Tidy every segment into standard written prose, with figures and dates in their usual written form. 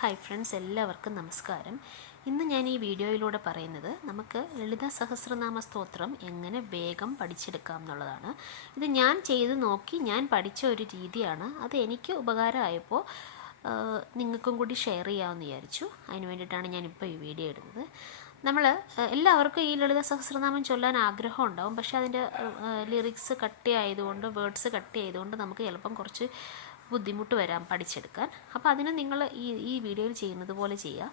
Hi friends, എല്ലാവർക്കും നമസ്കാരം. ഇന്ന് ഞാൻ ഈ വീഡിയോയിലൂടെ പറയുന്നത് നമുക്ക് ലളിത സഹസ്രനാമ സ്തോത്രം എങ്ങനെ വേഗം പഠിച്ചെടുക്കാം എന്നുള്ളതാണ്. ഇത് ഞാൻ ചെയ്ത് നോക്കി ഞാൻ പഠിച്ച ഒരു രീതിയാണ്. അത് എനിക്ക് ഉപകാരമായപ്പോൾ നിങ്ങൾക്കും കൂടി ഷെയർ ചെയ്യാമെന്ന് വിചാരിച്ചു. അതിന് വേണ്ടിയിട്ടാണ് ഞാനിപ്പോൾ ഈ വീഡിയോ ഇടുന്നത്. നമ്മൾ എല്ലാവർക്കും ഈ ലളിത സഹസ്രനാമം ചൊല്ലാൻ ആഗ്രഹം ഉണ്ടാവും. പക്ഷേ അതിൻ്റെ ലിറിക്സ് കട്ടിയായതുകൊണ്ട്, വേർഡ്സ് കട്ടിയായതുകൊണ്ട് നമുക്ക് ചിലപ്പം കുറച്ച് ബുദ്ധിമുട്ട് വരാം പഠിച്ചെടുക്കാൻ. അപ്പോൾ അതിന് നിങ്ങൾ ഈ വീഡിയോയിൽ ചെയ്യുന്നത് പോലെ ചെയ്യുക.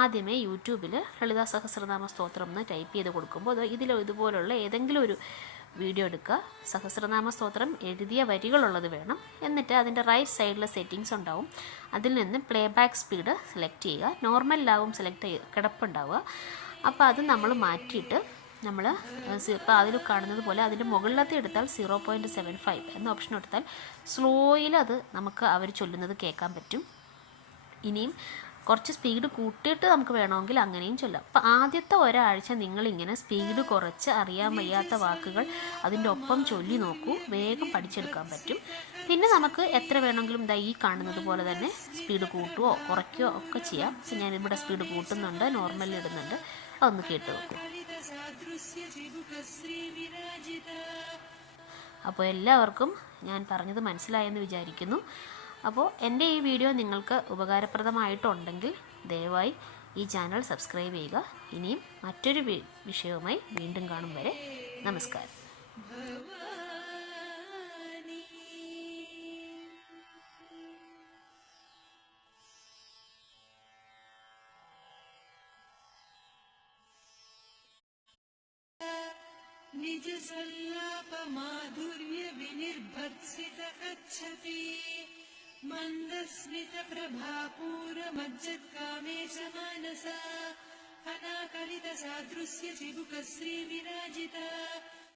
ആദ്യമേ യൂട്യൂബിൽ ലളിത സഹസ്രനാമ സ്തോത്രം എന്ന് ടൈപ്പ് ചെയ്ത് കൊടുക്കുമ്പോൾ ഇതുപോലുള്ള ഏതെങ്കിലും ഒരു വീഡിയോ എടുക്കുക. സഹസ്രനാമ സ്തോത്രം എഴുതിയ വരികളുള്ളത് വേണം. എന്നിട്ട് അതിൻ്റെ റൈറ്റ് സൈഡിൽ സെറ്റിങ്സ് ഉണ്ടാവും. അതിൽ നിന്ന് പ്ലേ ബാക്ക് സ്പീഡ് സെലക്ട് ചെയ്യുക. നോർമലിലാവും കിടപ്പുണ്ടാവുക. അപ്പോൾ അത് നമ്മൾ മാറ്റിയിട്ട് നമ്മൾ ഇപ്പോൾ അതിൽ കാണുന്നത് പോലെ അതിൻ്റെ മുകളിലത്തെ എടുത്താൽ 0.75 എന്ന ഓപ്ഷൻ എടുത്താൽ സ്ലോയിൽ അത് നമുക്ക് അവർ ചൊല്ലുന്നത് കേൾക്കാൻ പറ്റും. ഇനിയും കുറച്ച് സ്പീഡ് കൂട്ടിയിട്ട് നമുക്ക് വേണമെങ്കിൽ അങ്ങനെയും ചൊല്ലാം. അപ്പോൾ ആദ്യത്തെ ഒരാഴ്ച നിങ്ങളിങ്ങനെ സ്പീഡ് കുറച്ച് അറിയാൻ വയ്യാത്ത വാക്കുകൾ അതിൻ്റെ ഒപ്പം ചൊല്ലി നോക്കൂ. വേഗം പഠിച്ചെടുക്കാൻ പറ്റും. പിന്നെ നമുക്ക് എത്ര വേണമെങ്കിലും ഈ കാണുന്നത് പോലെ തന്നെ സ്പീഡ് കൂട്ടുകയോ കുറയ്ക്കുകയോ ഒക്കെ ചെയ്യാം. ഞാനിവിടെ സ്പീഡ് കൂട്ടുന്നുണ്ട്, നോർമലിൽ ഇടുന്നുണ്ട്. അതൊന്ന് കേട്ട് നോക്കൂ. അപ്പോൾ എല്ലാവർക്കും ഞാൻ പറഞ്ഞത് മനസ്സിലായെന്ന് വിചാരിക്കുന്നു. അപ്പോൾ എൻ്റെ ഈ വീഡിയോ നിങ്ങൾക്ക് ഉപകാരപ്രദമായിട്ടുണ്ടെങ്കിൽ ദയവായി ഈ ചാനൽ സബ്സ്ക്രൈബ് ചെയ്യുക. ഇനിയും മറ്റൊരു വിഷയവുമായി വീണ്ടും കാണും വരെ നമസ്കാരം. निज सल्लाप माधुर्य विनिर्भत्सित गच्छति मन्दस्मित प्रभापूर मज्जत् कामेश मानसा अनाकलित सादृश्य चिबुक श्री विराजिता